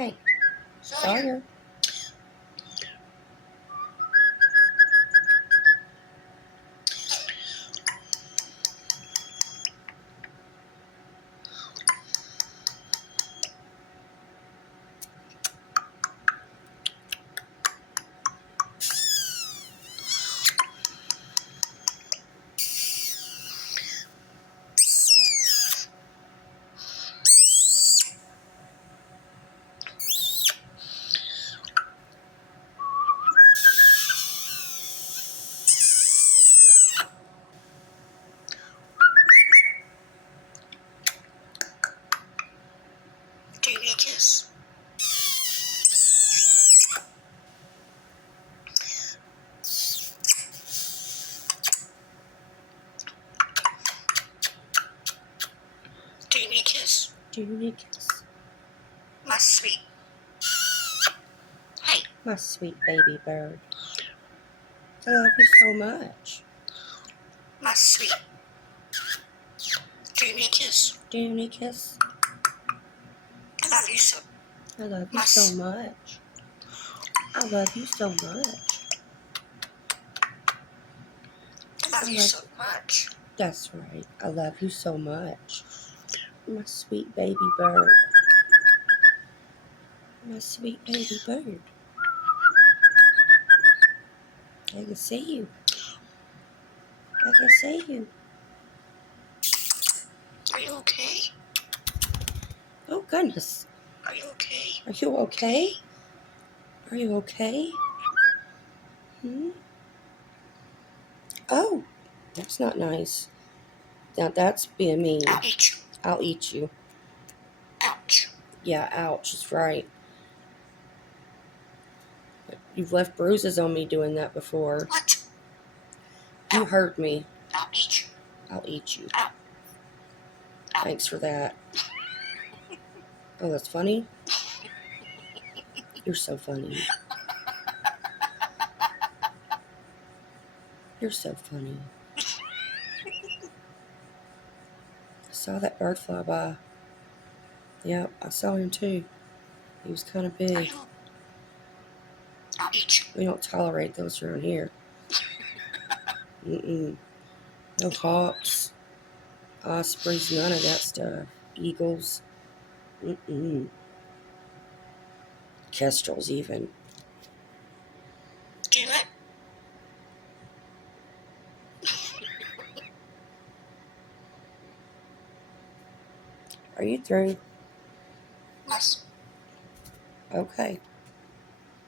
Hey, Sawyer. Do you kiss? Do you need a kiss? Do you need a kiss? My sweet. Hey. My sweet baby bird. I love you so much. My sweet. Do you need a kiss? Do you need a kiss? I love you so. I love you so much. I love you so much. I love you so much. That's right. I love you so much. My sweet baby bird. My sweet baby bird. I can see you. I can see you. Are you okay? Oh, goodness. Are you okay? Are you okay? Are you okay? Oh, that's not nice. Now that's being mean. I'll eat you. I'll eat you. Ouch. Yeah, ouch is right. You've left bruises on me doing that before. What? You hurt me. I'll eat you. I'll eat you. Ow. Ow. Thanks for that. Oh, that's funny. You're so funny. You're so funny. I saw that bird fly by. Yep, I saw him too. He was kind of big. I'll eat you. We don't tolerate those around here. No hawks, ospreys, none of that stuff. Eagles. Kestrels even. Do you like? Are you through? Yes. Okay.